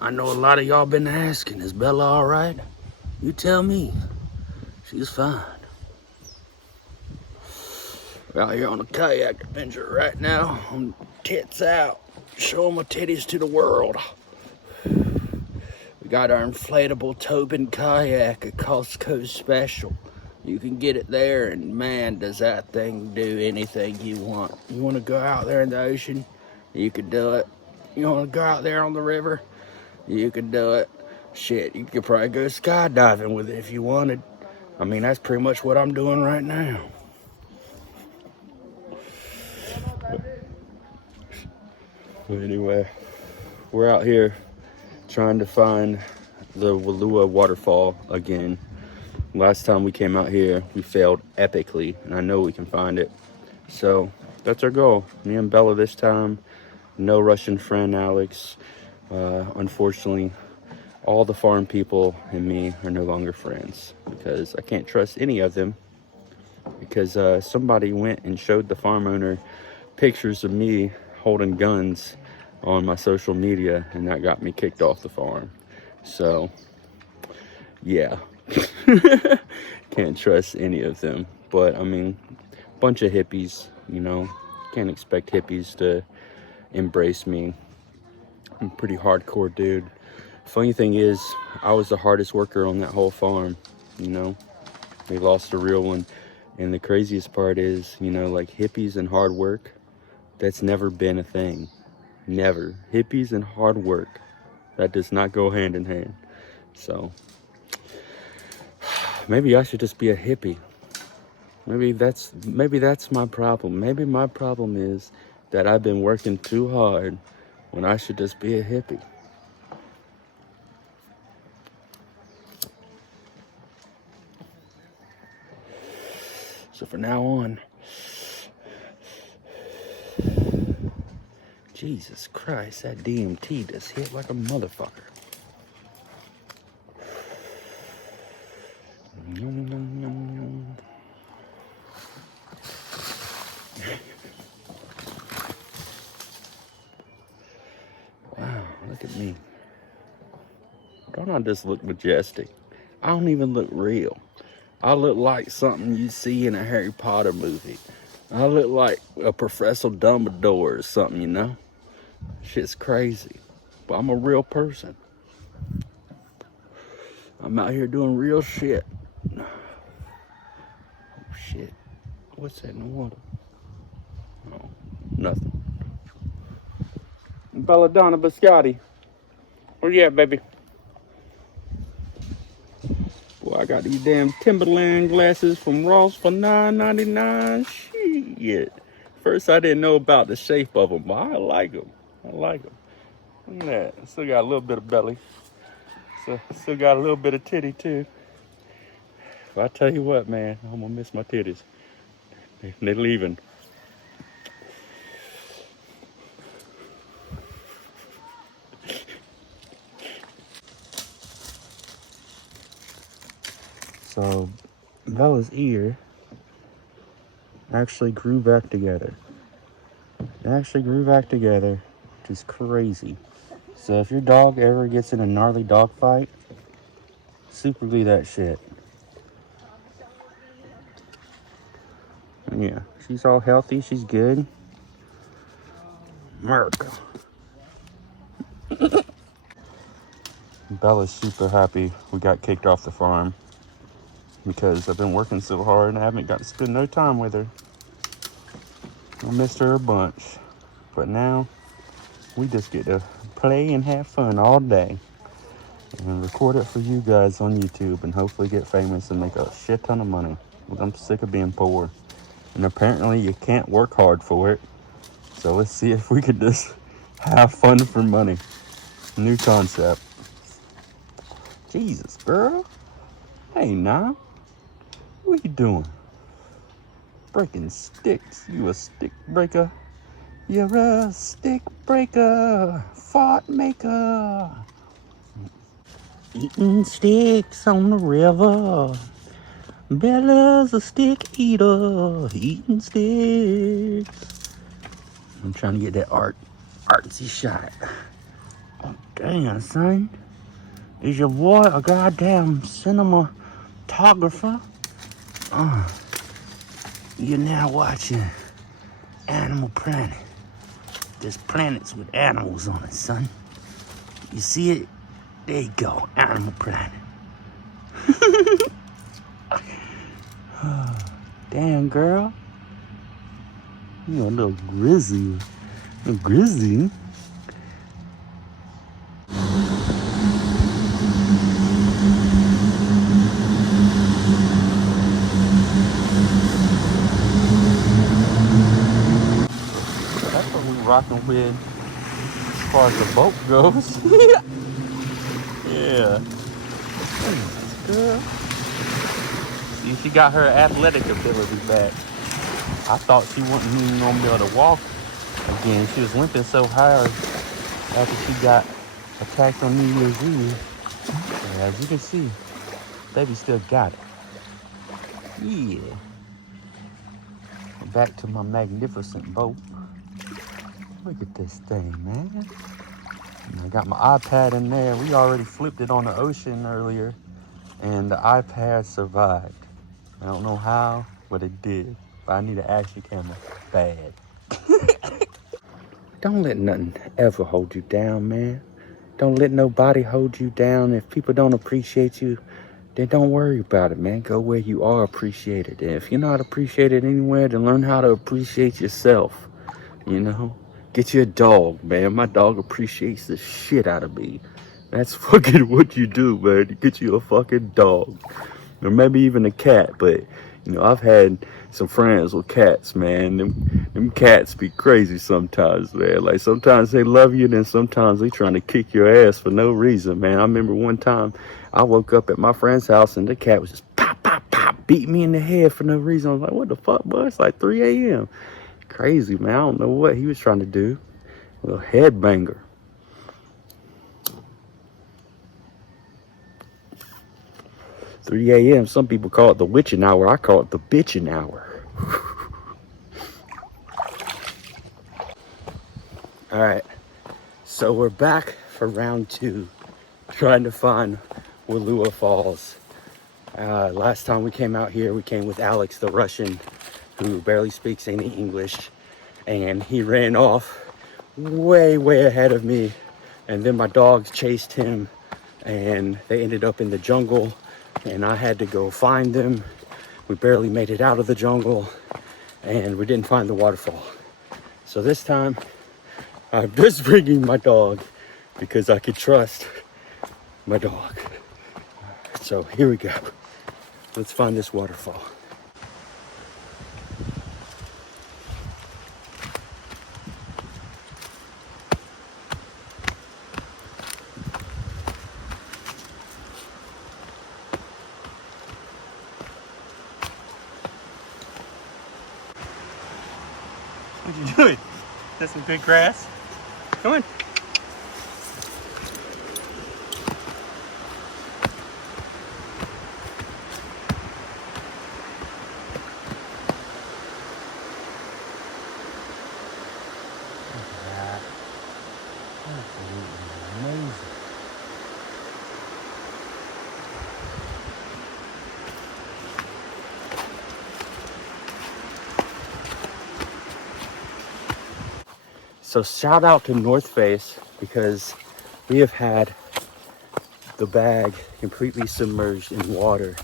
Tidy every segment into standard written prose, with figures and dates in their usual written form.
I know a lot of y'all been asking, is Bella all right? You tell me. She's fine. We're out here on a kayak adventure right now. I'm tits out, showing my titties to the world. We got our inflatable Tobin kayak, a Costco special. You can get it there, and man, does that thing do anything you want. You want to go out there in the ocean? You can do it. You want to go out there on the river? You can do it. Shit, you could probably go skydiving with it if you wanted. I mean, that's pretty much what I'm doing right now. But anyway, we're out here trying to find the Walua Waterfall again. Last time we came out here, we failed epically, and I know we can find it. So that's our goal. Me and Bella this time. No Russian friend Alex. Unfortunately, all the farm people and me are no longer friends because I can't trust any of them because somebody went and showed the farm owner pictures of me holding guns on my social media, and that got me kicked off the farm. So yeah. Can't trust any of them. But I mean, bunch of hippies, you know, can't expect hippies to embrace me. I'm a pretty hardcore dude. Funny thing is, I was the hardest worker on that whole farm, you know. We lost a real one. And the craziest part is, you know, like hippies and hard work, that's never been a thing. Never. Hippies and hard work, that does not go hand in hand. So maybe I should just be a hippie. Maybe that's my problem. Maybe my problem is that I've been working too hard when I should just be a hippie. So from now on, Jesus Christ, that DMT just hit like a motherfucker. Wow, look at me. Don't I just look majestic? I don't even look real. I look like something you see in a Harry Potter movie. I look like a Professor Dumbledore or something, you know? Shit's crazy. But I'm a real person. I'm out here doing real shit. Oh, shit. What's that in the water? Oh, nothing. Belladonna Biscotti. Where you at, baby? Boy, I got these damn Timberland glasses from Ross for $9.99. Shit. First, I didn't know about the shape of them, but I like them. I like them. Look at that. Still got a little bit of belly. So, still got a little bit of titty, too. But I tell you what, man, I'm going to miss my titties. They're leaving. So, Bella's ear actually grew back together. It actually grew back together, which is crazy. So if your dog ever gets in a gnarly dog fight, super glue that shit. And yeah, she's all healthy, she's good. America. Bella's super happy we got kicked off the farm because I've been working so hard and I haven't got to spend no time with her. I missed her a bunch, but now we just get to play and have fun all day and record it for you guys on YouTube and hopefully get famous and make a shit ton of money. I'm sick of being poor, and apparently you can't work hard for it. So let's see if we could just have fun for money. New concept. Jesus, girl. Hey, now. What you doing? Breaking sticks. You a stick breaker? You're a stick breaker. Fart maker. Eating sticks on the river. Bella's a stick eater. Eating sticks. I'm trying to get that artsy shot. Damn, son. Is your boy a goddamn cinematographer? You're now watching Animal Planet. There's planets with animals on it, son. You see it? There you go, Animal Planet. Damn, girl. You a little grizzly. A grizzly? That's what we rocking with as far as the boat goes. Yeah. Girl. See, she got her athletic ability back. I thought she wasn't even gonna be able to walk again. She was limping so hard after she got attacked on New Year's Eve. And as you can see, baby still got it. Yeah. Back to my magnificent boat. Look at this thing, man. And I got my iPad in there. We already flipped it on the ocean earlier, and the iPad survived. I don't know how, but it did. But I need an action camera bad. Don't let nothing ever hold you down, man. Don't let nobody hold you down. If people don't appreciate you, then don't worry about it, man. Go where you are appreciated. And if you're not appreciated anywhere, then learn how to appreciate yourself. You know? Get you a dog, man. My dog appreciates the shit out of me. That's fucking what you do, man. You get you a fucking dog. Or maybe even a cat. But, you know, I've had some friends with cats, man. Them cats be crazy sometimes, man. Like, sometimes they love you, then sometimes they trying to kick your ass for no reason, man. I remember one time I woke up at my friend's house and the cat was just pop, pop, pop, beat me in the head for no reason. I was like, what the fuck, boy? It's like 3 a.m. Crazy, man. I don't know what he was trying to do. A little headbanger. "3 a.m. Some people call it the witching hour. I call it the bitching hour." All right. So we're back for round 2, trying to find Walua Falls. Last time we came out here, we came with Alex, the Russian, who barely speaks any English, and he ran off way ahead of me, and then my dogs chased him, and they ended up in the jungle, and I had to go find them. We barely made it out of the jungle, and we didn't find the waterfall. So this time, I'm just bringing my dog because I could trust my dog. So here we go. Let's find this waterfall. What you doing? That's some good grass. Come on. Amazing. So shout out to North Face because we have had the bag completely submerged in water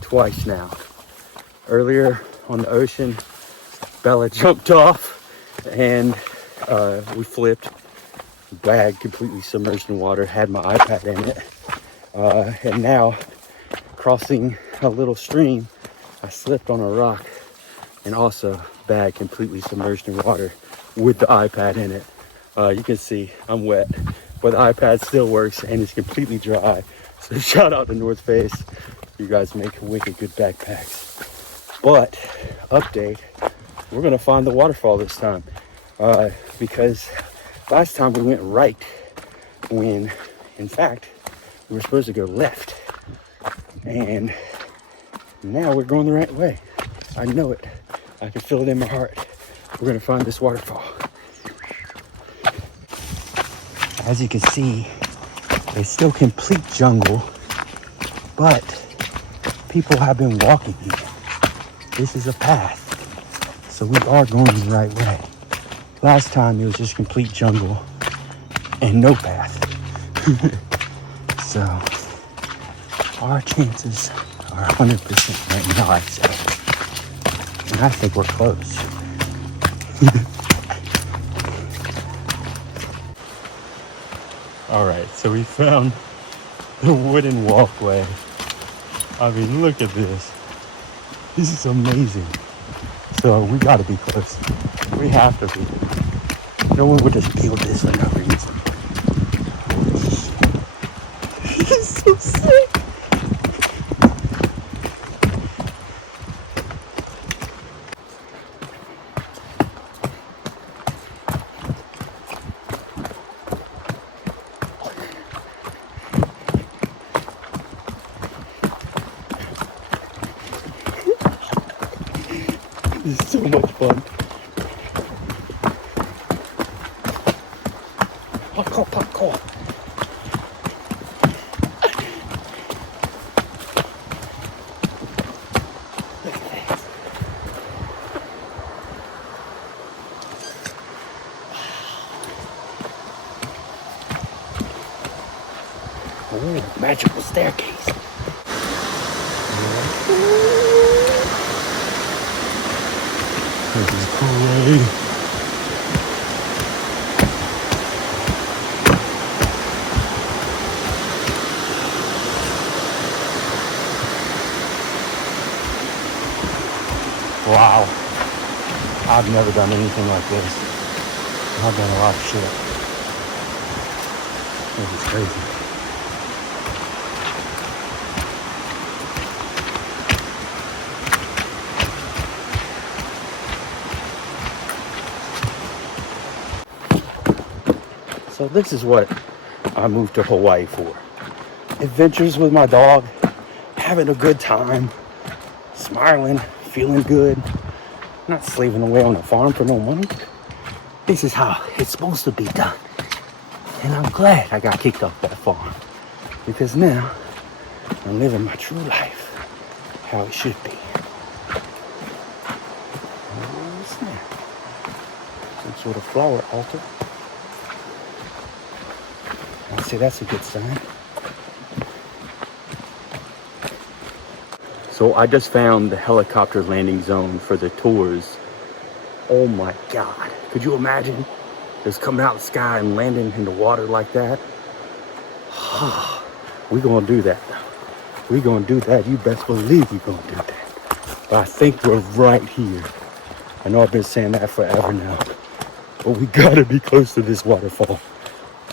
twice now. Earlier on the ocean, Bella jumped off and we flipped. The bag completely submerged in water, had my iPad in it. And now crossing a little stream, I slipped on a rock and also bag completely submerged in water with the iPad in it. You can see I'm wet, but the iPad still works and it's completely dry. So shout out to North Face. You guys make wicked good backpacks. But update, we're gonna find the waterfall this time because last time we went right when in fact we were supposed to go left, and now we're going the right way. I know it. I can feel it in my heart. We're gonna find this waterfall. As you can see, it's still complete jungle, but people have been walking here. This is a path, so we are going the right way. Last time it was just complete jungle and no path. So our chances are 100% right now, I'd say. And I think we're close. All right, so we found the wooden walkway. I mean, look at this. This is amazing. So we gotta be close. We have to be. No one would just build this for no reason. This is so sick. This is so much fun. Parkour, parkour. Look at this. Ooh, magical staircase. This is cool. Wow. I've never done anything like this. I've done a lot of shit. This is crazy. So this is what I moved to Hawaii for. Adventures with my dog, having a good time, smiling, feeling good, not slaving away on the farm for no money. This is how it's supposed to be done. And I'm glad I got kicked off that farm, because now I'm living my true life, how it should be. Oh, snap. Some sort of flower altar. I'd say that's a good sign. So I just found the helicopter landing zone for the tours. Oh my God. Could you imagine just coming out of the sky and landing in the water like that? We're gonna do that though. We're gonna do that. You best believe we're gonna do that. But I think we're right here. I know I've been saying that forever now, but we gotta be close to this waterfall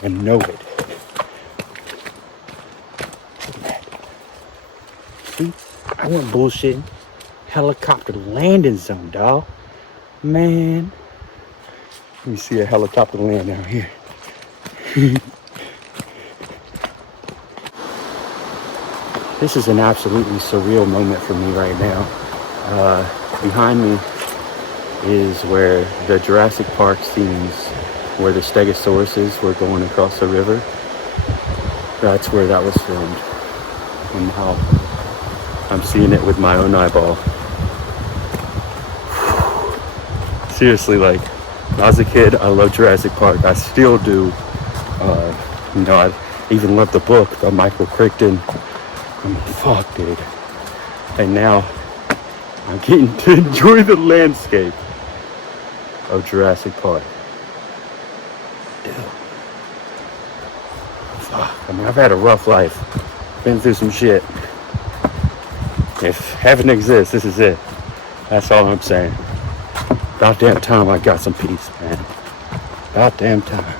and know it. See, I wasn't bullshitting. Helicopter landing zone, dog. Man. Let me see a helicopter land down here. This is an absolutely surreal moment for me right now. Behind me is where the Jurassic Park scenes where the Stegosauruses were going across the river. That's where that was filmed. And now I'm seeing it with my own eyeball. Seriously, like, when I was a kid, I loved Jurassic Park. I still do. I even love the book by Michael Crichton. I mean, fuck, dude. And now I'm getting to enjoy the landscape of Jurassic Park. Dude. Fuck. I mean, I've had a rough life. Been through some shit. If heaven exists, this is it. That's all I'm saying. About damn time I got some peace, man. About damn time.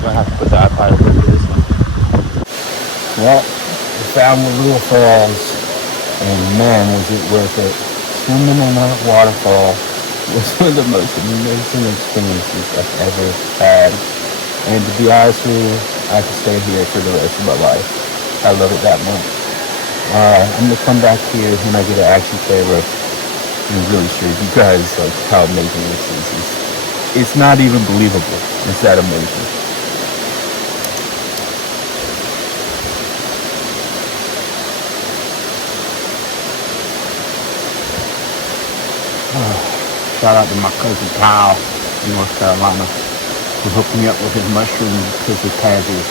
I have to put the iPod over this one. down Waterfall Falls, and man, was it worth it. Swimming in that waterfall was one of the most amazing experiences I've ever had. And to be honest with you, I could stay here for the rest of my life. I love it that much. I'm gonna come back here when I get an action camera and really show you guys like how amazing this is. It's not even believable. It's that amazing. Shout out to my cousin Kyle in North Carolina who hooked me up with his mushroom pickle patties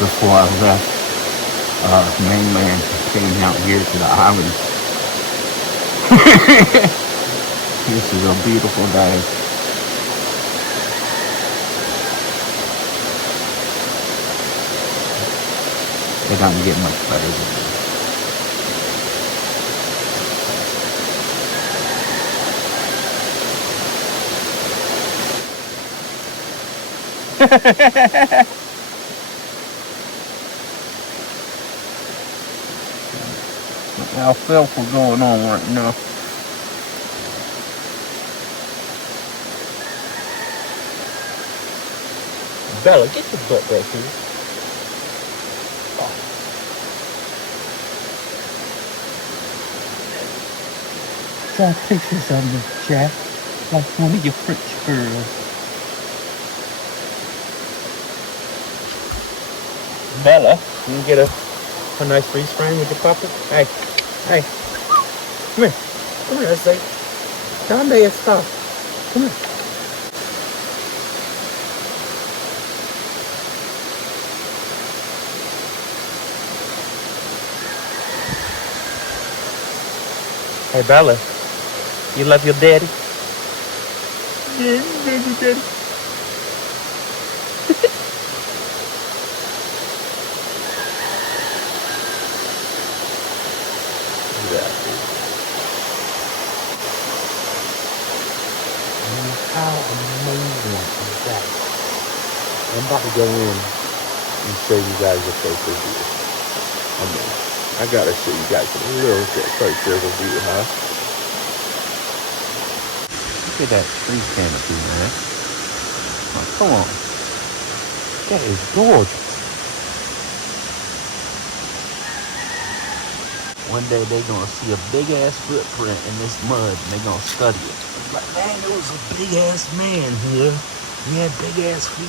before I left mainland came out here to the islands. This is a beautiful day. It doesn't get much better than this. How filth is going on right now. Bella, get your butt back here. Draw pictures of me, Jack, like one of your French girls. Bella, you can get a nice freeze frame with your puppy? Hey, come here, I say. Down there, stop. Come here. Hey, Bella, you love your daddy? Yeah, you love your daddy. How amazing is that? I'm about to go in and show you guys a photo here. I gotta show you guys a little bit closer of a view, huh? Look at that tree canopy, man. Oh, come on. That is gorgeous. One day they're gonna see a big ass footprint in this mud and they're gonna study it. Like, man, there was a big ass man here. He had big ass feet.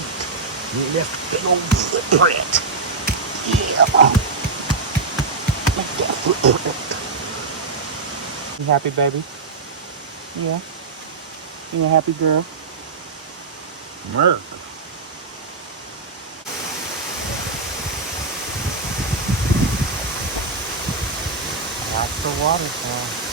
And he left a big old footprint. Yeah. Look at that footprint. You happy, baby? Yeah. You a happy girl? Merc. That's the waterfall.